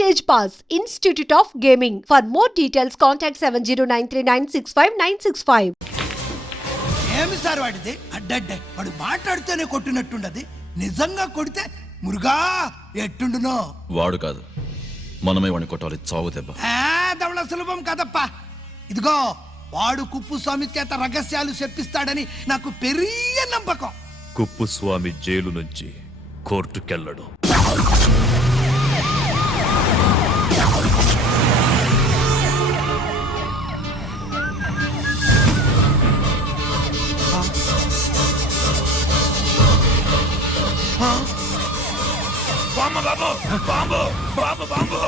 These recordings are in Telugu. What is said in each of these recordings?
Stage Pass, Institute of Gaming. For more details, contact 70939659659. ఏమి సార్ వాడిది అడ్డడ్డే వాడు మాట్లాడితేనే కొట్టినట్టుండది నిజంగా కొడితే మురుగా ఎట్టుండునో వాడు కాదు మనమే వాడిని కొట్టాలి చావు దెబ్బ దవళ సులభం కదప్పా ఇదిగో వాడు కుప్పుస్వామి చేత రహస్యాలు చెప్పిస్తాడని నాకు పెరియ నమ్మకం. కుప్పుస్వామి జైలు నుంచి కోర్టుకెళ్ళడు. బాంబు బాబు bomb bomb bomb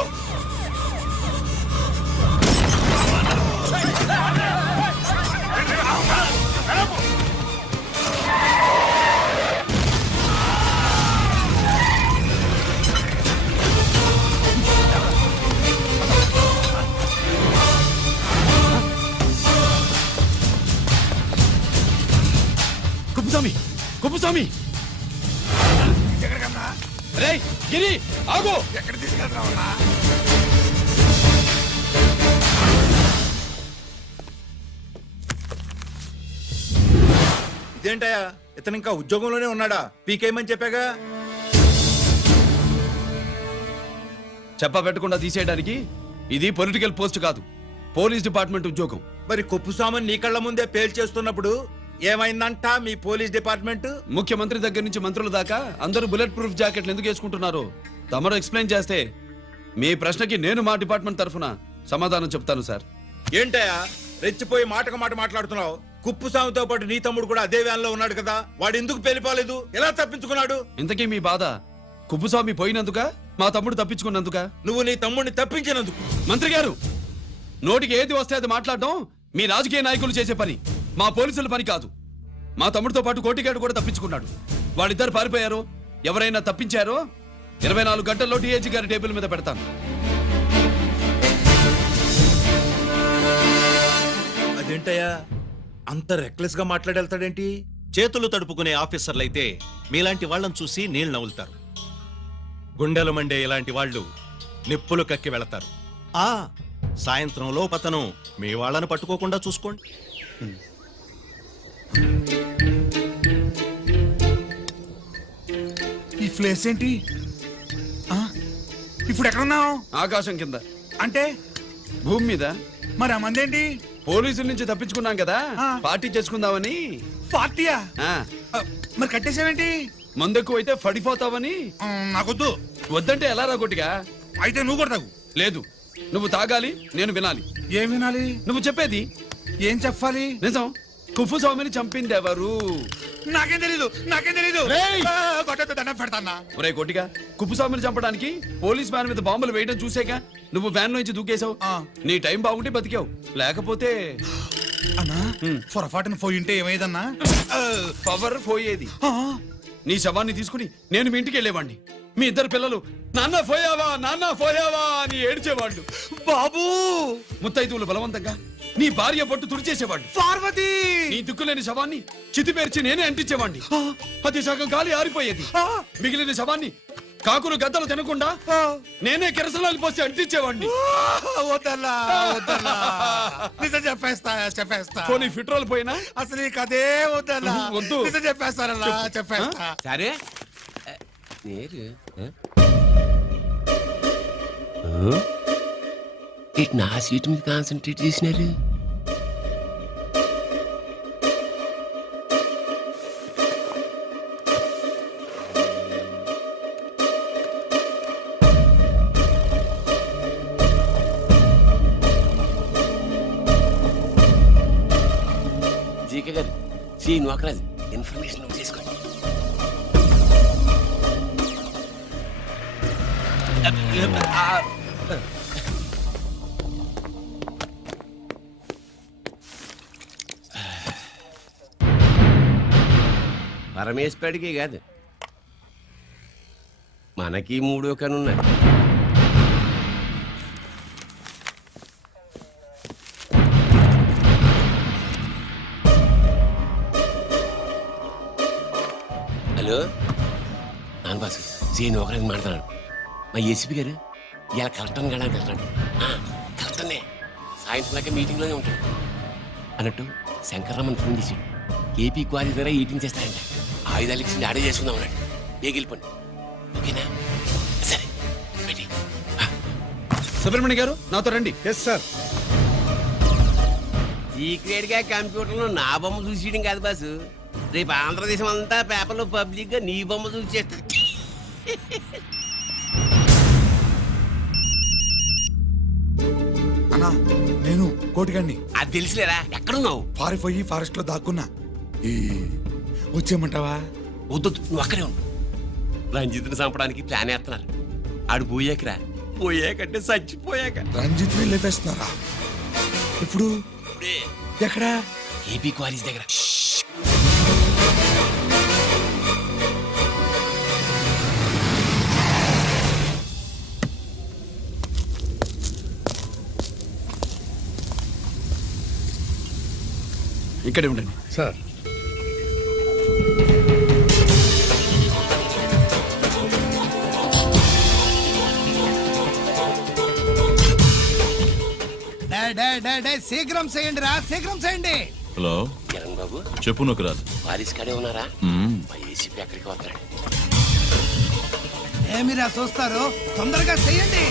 Kuppuswamy Kuppuswamy రేయ్ గిరి ఆగు. ఎక్కడ తీసుకెళ్తావన్నా? ఇదేంటయ్యా ఇతను ఇంకా ఉద్యోగంలోనే ఉన్నాడా? పీకేయమని చెప్పాగా. చెప్ప పెట్టకుండా తీసేయడానికి ఇది పొలిటికల్ పోస్ట్ కాదు, పోలీస్ డిపార్ట్మెంట్ ఉద్యోగం. మరి కుప్పుస్వామిని నీ కళ్ళ ముందే పేల్చేస్తున్నప్పుడు ఏమైందంట మీ పోలీస్ డిపార్ట్మెంట్? ముఖ్యమంత్రి దగ్గర నుంచి మంత్రుల దాకా అందరూ బుల్లెట్ ప్రూఫ్ జాకెట్లు ఎందుకు వేసుకుంటున్నారు తమరు ఎక్స్ప్లెయిన్ చేస్తే మీ ప్రశ్నకి నేను మా డిపార్ట్మెంట్ తరఫున సమాధానం చెప్తాను సార్. ఏంటయ్యా రెచ్చిపోయి మాటకు మాట మాట్లాడుతున్నావు? కుప్పుస్వామితో పాటు నీ తమ్ముడు కూడా అదే వ్యాన్ లో ఉన్నాడు కదా, వాడు ఎందుకు పేలిపోలేదు? ఎలా తప్పించుకున్నాడు? ఇంతకీ మీ బాధ కుప్పుస్వామి పోయినందుక మా తమ్ముడు తప్పించుకున్నందుక? నువ్వు నీ తమ్ముడిని తప్పించినందుకు. మంత్రి గారు, నోటికి ఏది వస్తే అది మాట్లాడడం మీ రాజకీయ నాయకులు చేసే పని, మా పోలీసుల పని కాదు. మా తమ్ముడితో పాటు కోటిగాడు కూడా తప్పించుకున్నాడు. వాళ్ళిద్దరు పారిపోయారు. ఎవరైనా తప్పించారో 24 గంటల్లో డిఐజీ గారి టేబుల్ మీద పెడతాను. అదేంటయ్యా అంత రెక్లెస్ గా మాట్లాడేళ్తాడేంటి? చేతులు తడుపుకునే ఆఫీసర్లైతే మీలాంటి వాళ్ళని చూసి నీళ్లు నవ్వులుతారు. గుండెలు మండే ఇలాంటి వాళ్ళు నిప్పులు కక్కి వెళతారు. సాయంత్రం లోపతను మీ వాళ్ళను పట్టుకోకుండా చూసుకోండి. ఈ ప్లేస్ ఏంటి? ఇప్పుడు ఎక్కడున్నావు? ఆకాశం కింద. అంటే భూమి మీద. మరి ఆ మందేంటి? పోలీసుల నుంచి తప్పించుకున్నాం కదా, పార్టీ చేసుకుందామని. పార్టీయా? ఆ, మరి కట్టేసావేంటి? మందెక్కువ అయితే పడిపోతావని. నాకొద్దు. వద్దంటే ఎలా రా కొట్టిగా? అయితే నువ్వు కూడా తాగు. లేదు, నువ్వు తాగాలి, నేను వినాలి. ఏం వినాలి? నువ్వు చెప్పేది. ఏం చెప్పాలి? నిజం. కుప్పుస్వామిని చంపింది ఎవరు? నాకేం తెలీదు, నాకేం తెలీదు. రేయ్! కొట్టొద్దు, దండం పెడతానా? ఒరే కొట్టిగా, కుప్పుస్వామిని చంపడానికి పోలీస్ వ్యాన్ మీద బాంబులు వేయడం చూసాక నువ్వు వ్యాన్ నుంచి దూకేశావు. నీ టైం బాగుంటే బతికావు, లేకపోతే అన్నా పొరపాటున పోయి ఉంటే ఏమైందన్నా? పవర్ పోయేది. నీ శవాన్ని తీసుకుని నేను మీ ఇంటికి వెళ్ళేవాడిని. మీ ఇద్దరు పిల్లలు నాన్న పోయావా నాన్న పోయావా అని ఏడ్చేవాళ్ళు. బాబు ముత్తైదువులు బలవంతంగా నీ భార్య పట్టు తుడిచేసేవాళ్ళు. పార్వతి నీ దిక్కులేని శవాన్ని చితిపేర్చి నేనే అంటించేవాడిని. అది సగం గాలి ఆరిపోయేది. మిగిలిన శవాన్ని కాకులు గద్దలు తినకుండా నేనే కిరసనాలు పోసి అంటించేవాడిని. వద్దన్నా, వద్దన్నా. నిజం చెప్పేస్తా, చెప్పేస్తా. పోనీ ఫిట్రోల్ పోయినా అసలు ఈ కథే వద్దన్నా. వద్దు. నిజం చెప్పేస్తానన్నా, చెప్పేస్తా. సరే నేరు ఇటు నా సీటు మీద కాన్సన్ట్రేట్ చేసినారు. జీకే గారు, సి నోకరాజు ఇన్ఫర్మేషన్ చేసుకోండి. పరమేశ్వరుడికి కాదు, మనకి 3 కనున్నాయి. హలో నాన్న బాసు, సీఎన్ ఒకరికి మాట్లాడుతున్నాను. మా ఏసీపీ గారు ఇలా కలెక్టర్ని కలడానికి వెళ్తాడు. కలెక్టర్నే సాయంత్రం దాకా మీటింగ్లోనే ఉంటాడు అన్నట్టు శంకర్రామన్ ఫోన్ చేసాడు. ఏపీ క్వారీ ద్వారా ఈటింగ్ చేస్తాడంట. ఆయుధాలు ఇచ్చింది ఆడే చేసుకుందాం అన్నాడు. గెలిపోండి ఓకేనా? సరే రెడీ. సుబ్రహ్మణ్య గారు నాతో రండి. Yes sir. సీక్రెట్ గా కంప్యూటర్లో నా బొమ్మ చూసేయడం కాదు బాసు, రేపు ఆంధ్రదేశం అంతా పేపర్లో పబ్లిక్ గా నీ బొమ్మ చూసి చేస్తా. అన్నా నేను కోటిగాడిని. అది తెలిసిలేరా, ఎక్కడున్నావు? పారిపోయి ఫారెస్ట్ లో దాక్కున్నా. ఈ వచ్చేయమంటావా? వద్దు, నువ్వు అక్కడే ఉండు. రంజిత్ని చంపడానికి ప్లాన్ వేస్తున్నారు. ఆడు పోయాకరా, పోయాకంటే చచ్చిపోయాక. రంజిత్ ని లేపేస్తున్నారా? ఇప్పుడు ఇప్పుడే ఎక్కడా? ఏపీ క్వారీస్ దగ్గర. ఇక్కడే ఉండండి. సార్ శీఘ్రం చేయండి రా, శీఘ్రం చేయండి. హలో కిరణ్ బాబు చెప్పు నొకరాజు. క్వారీస్ కాడే ఉన్నారా? మా ఏసీపీ ఎక్కడికి వస్తున్నాడు. ఏమిరా చూస్తారు, తొందరగా చెయ్యండి.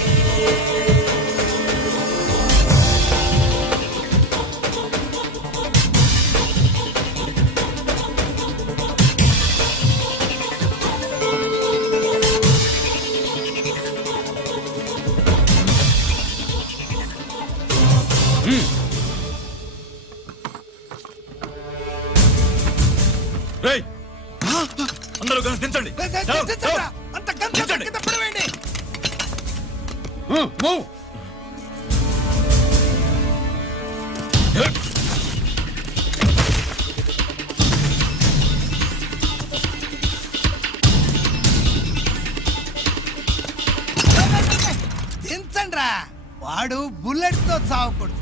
రేయ్ అందరూ కలిసి దించండి. అంత గంట కింద పడవేయండి. మూవ్. దించండి రా. వాడు బుల్లెట్ తో చావకూడదు.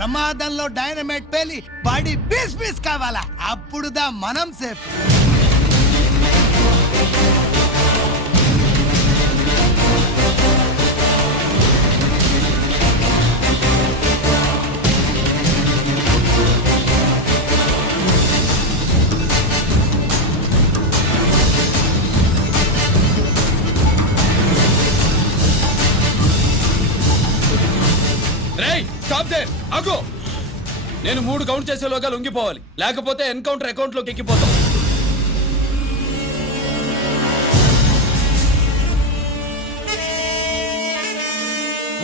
ప్రమాదంలో డైనమైట్ పేలి బాడీ పీస్ పీస్ కావాలా, అప్పుడుదా మనం సేఫ్. రేయ్ స్టాప్ దేర్, ఆగు. నేను 3 కౌంట్ చేసేలోగా లొంగిపోవాలి, లేకపోతే ఎన్కౌంటర్ అకౌంట్ లోకి ఎక్కిపోతాం.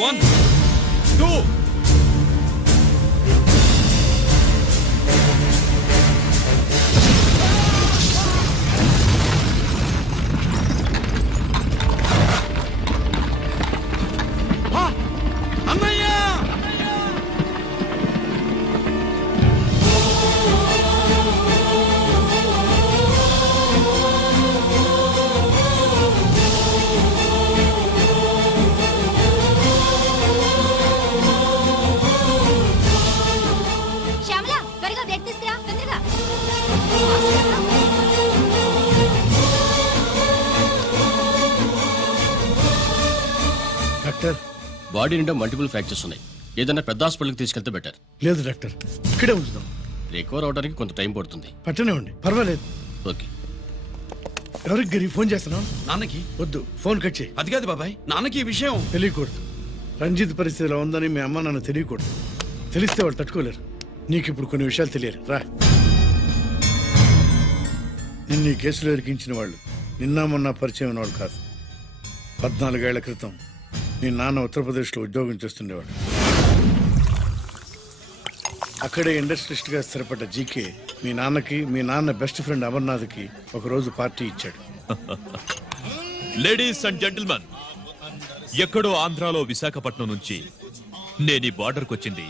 1 2 శ్యామల త్వరగా బ్లడ్ తీసుకురా, తొందరగా. డాక్టర్, బాడీ నిండా మల్టిపుల్ ఫ్రాక్చర్స్ ఉన్నాయి. ఏదైనా పెద్ద హాస్పిటల్కి తీసుకెళ్తే బెటర్. లేదు డాక్టర్, ఇక్కడే ఉంచుదాం. రికవర్ అవడానికి కొంత టైం పడుతుంది. పట్టనే ఉండి పర్వాలేదు. ఓకే. ఎవరికి గిరి ఫోన్ చేస్తున్నావు? నాన్నకి. వద్దు, ఫోన్ కట్ చేయి. అది కాదు బాబాయ్, నాన్నకి ఈ విషయం తెలియకూడదు. రంజిత్ పరిస్థితిలో ఉందని మీ అమ్మ నాన్న తెలియకూడదు. తెలిస్తే వాళ్ళు తట్టుకోలేరు. నీకు ఇప్పుడు కొన్ని విషయాలు తెలియాలి. రా. నిన్ను ఈ కేసులో ఇరికించిన వాళ్ళు నిన్న మొన్న పరిచయం ఉన్నవాడు కాదు. 14 ఏళ్ల క్రితం మీ నాన్న ఉత్తరప్రదేశ్లో ఉద్యోగం చేస్తుండేవాడు. అక్కడే ఇండస్ట్రియలిస్ట్గా స్థిరపడ్డ జీకే మీ నాన్నకి, మీ నాన్న బెస్ట్ ఫ్రెండ్ అమర్నాథ్కి ఒకరోజు పార్టీ ఇచ్చాడు. లేడీస్ అండ్ జెంటిల్మెన్, ఎక్కడో ఆంధ్రాలో విశాఖపట్నం నుంచి నేను ఈ బార్డర్కి వచ్చింది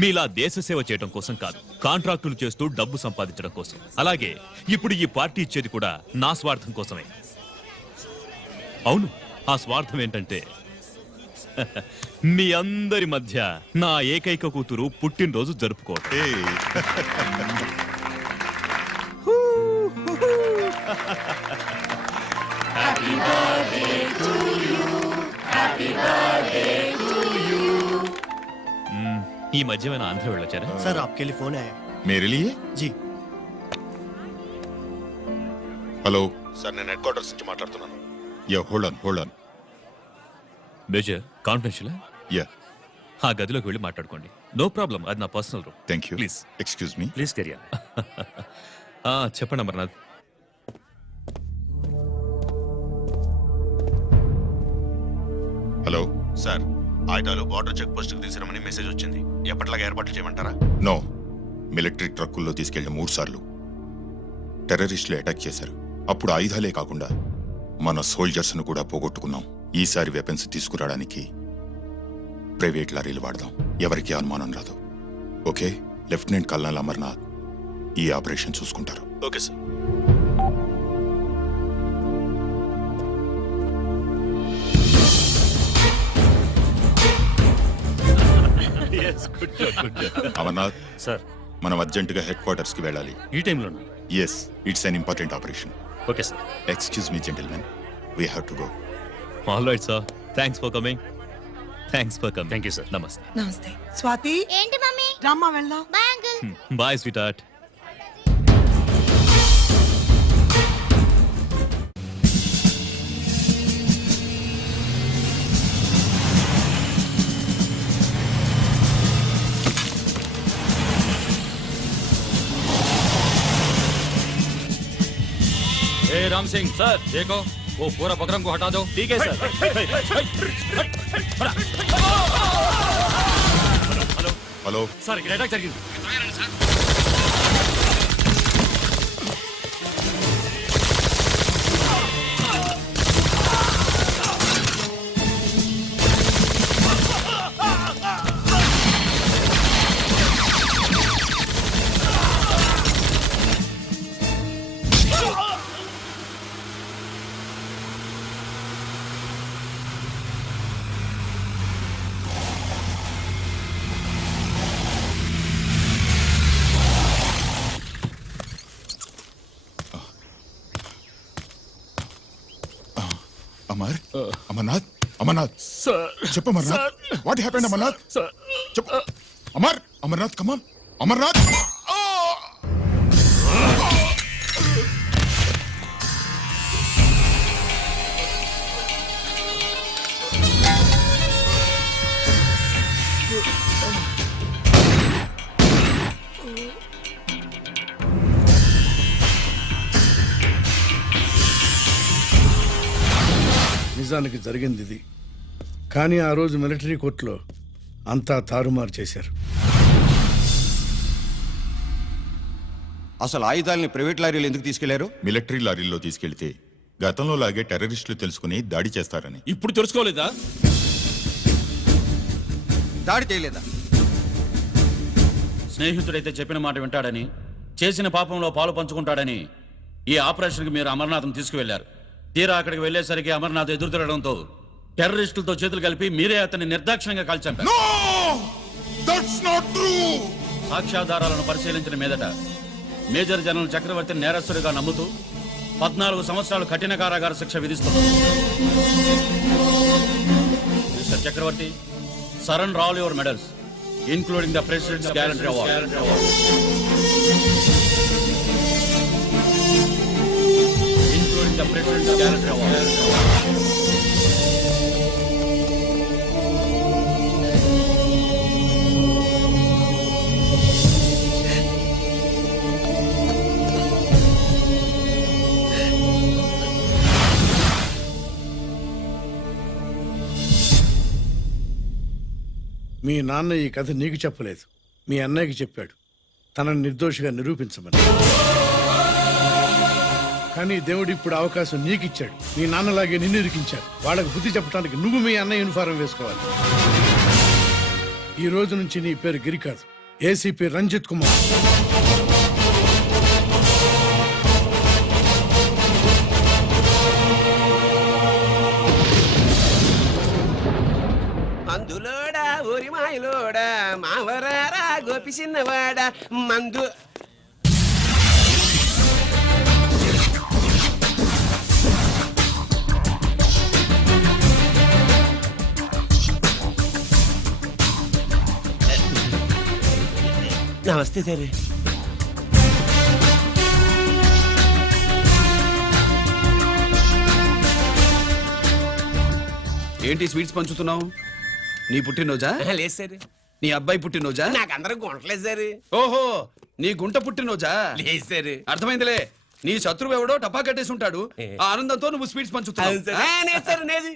మీలా దేశ సేవ చేయడం కోసం కాదు, కాంట్రాక్టులు చేస్తూ డబ్బు సంపాదించడం కోసం. అలాగే ఇప్పుడు ఈ పార్టీ ఇచ్చేది కూడా నా స్వార్థం కోసమే. అవును, ఆ స్వార్థం ఏంటంటే మీ అందరి మధ్య నా ఏకైక కూతురు పుట్టినరోజు జరుపుకోవటం. Happy birthday to you. Happy birthday. ఈ మధ్యమైన ఆంధ్ర వెళ్ళొచ్చారా? सर आपके लिए फोन आया मेरे लिए जी హలో సార్, నేను హెడ్ క్వార్టర్స్ నుంచి మాట్లాడుతున్నాను. Yeah hold on. Major confidential. Yeah ఆ గదిలోకి వెళ్ళి మాట్లాడుకోండి. నో ప్రాబ్లం, అది నా personal room. Thank you. Please excuse me. Please కెరియా. చెప్పండి అమర్నాథ్. హలో సార్, ఆయుధాలు బార్డర్ చెక్ పోస్ట్ కు తీసుకురమని మెసేజ్ వచ్చింది. ఎప్పటిలాగా ఏర్పాట్లు చేయమంటారా? నో, మిలిటరీ ట్రక్కుల్లో తీసుకెళ్లిన 3 సార్లు టెర్రరిస్టులు అటాక్ చేశారు. అప్పుడు ఆయుధాలే కాకుండా మన సోల్జర్స్ ను కూడా పోగొట్టుకున్నాం. ఈసారి వెపన్స్ తీసుకురావడానికి ప్రైవేట్ లారీలు వాడదాం. ఎవరికి అనుమానం రాదు. ఓకే, లెఫ్టినెంట్ కల్నల్ అమర్నాథ్ ఈ ఆపరేషన్ చూసుకుంటారు. Okay sir. అమర్నాథ్ సార్, మనం అర్జెంటుగా హెడ్ క్వార్టర్స్ కి వెళ్ళాలి. ఈ టైంలో yes, it's an important operation. Okay sir. Excuse me gentlemen, we have to go. All right sir, thanks for coming. Thank you sir. నమస్తే. నమస్తే స్వాతి. ఏంటి మమ్మీ? రామ్మా వెళ్దాం. Bye uncle. Bye sweetheart. Ram Singh sir, देखो वो पूरा बकरम को हटा दो. ठीक है सर. హలో सर, ఇక్కడ అటాక్ జరిగింది. అమర్నాథ్ చెప్పు. Amarnath, what happened? అమర్నాథ్ చెప్పు. అమర్నాథ్ కమాన్. అమర్నాథ్. నిజానికి జరిగింది ఇది, కానీ ఆ రోజు మిలిటరీ కోర్టులో అంతా తారుమారు చేశారు. అసలు ఆయుధాలని ప్రైవేట్ లారీలు ఎందుకు తీసుకెళ్లారు? మిలిటరీ లారీల్లో తీసుకెళ్తే గతంలో లాగే టెర్రరిస్టులు తెలుసుకుని దాడి చేస్తారని. ఇప్పుడు తెలుసుకోలేదా? దాడి చేయలేదా? స్నేహితుడైతే చెప్పిన మాట వింటాడని, చేసిన పాపంలో పాలు పంచుకుంటాడని ఈ ఆపరేషన్కి మీరు అమర్నాథ్ని తీసుకువెళ్లారు. తీరా అక్కడికి వెళ్లేసరికి అమర్నాథ్ ఎదురు తిరగడంతో టెర్రరిస్టులతో చేతులు కలిపి మీరే అతన్ని నిర్దాక్షిణ్యంగా కాల్చంపారు. సాక్ష్యాధారాలను పరిశీలించిన మీదట మేజర్ జనరల్ చక్రవర్తిని నేరస్తుడిగా నమ్ముతూ 14 సంవత్సరాలు కఠిన కారాగార శిక్ష విధిస్తున్నారు. Mister Chakravarthi, surrender all your medals including the president's gallantry award. The President's Gallantry Award. మీ నాన్న ఈ కథ నీకు చెప్పలేదు, మీ అన్నయ్యకి చెప్పాడు, తనని నిర్దోషిగా నిరూపించమని. కానీ దేవుడు ఇప్పుడు అవకాశం నీకు ఇచ్చాడు. నీ నాన్నలాగే నిన్ను ఇరికించాడు. వాళ్ళకు బుద్ధి చెప్పడానికి నువ్వు మీ అన్నయ్య యూనిఫారం వేసుకోవాలి. ఈ రోజు నుంచి నీ పేరు గిరి కాదు, ఏసీపీ రంజిత్ కుమార్. మందులోడా ఊరి మాయలోడా మావరారా గోపి చిన్నవాడా మందు. నమస్తే సార్. ఏంటి స్వీట్స్ పంచుతున్నావు? నీ పుట్టినరోజా? లేదు సార్, నీ అబ్బాయి పుట్టినరోజా? నాకు అందరూ కొనట్లేదు సార్. ఓహో, నీ గుంట పుట్టినరోజా? లేదు సార్. అర్థమైందిలే. నీ శత్రువు ఎవడో టపా కట్టేసి ఉంటాడు. ఆ ఆనందంతో నువ్వు స్వీట్స్ పంచుతున్నావు. లేదు సార్, లేదు.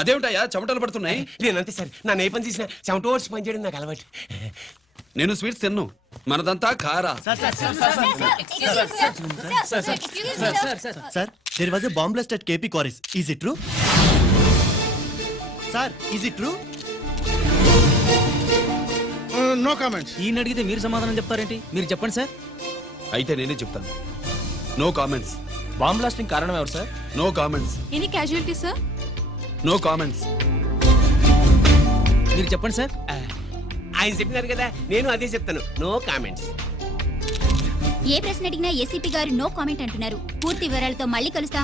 అదేమిటయ్యా చెమటలు పడుతున్నాయి? నేనంతే సార్, నా ఏ పని చేసిన చెమట ఓడ్చి పని చేయడం నాకు అలవాటు. నేను స్వీట్స్ తిన్ను, మనదంతా కారా. Sir, there was a bomb blast at KP Quarries. Is it true? Sir, is it true? No comments. ఈయన అడిగితే మీరు సమాధానం చెప్తారేంటి? మీరు చెప్పండి సార్. అయితే నేనే చెప్తాను. No comments. బాంబ్ బ్లాస్టింగ్ కారణం ఎవరు sir? No comments. Any casualty sir? No comments. మీరు చెప్పండి సార్. ఆయన చెప్పినారు కదా, నేను అదే చెప్తాను. No comments. ఏ ప్రశ్న అడిగినా ఏసీపీ గారు నో కామెంట్ అంటున్నారు. పూర్తి వివరాలతో మళ్ళీ కలుస్తాం.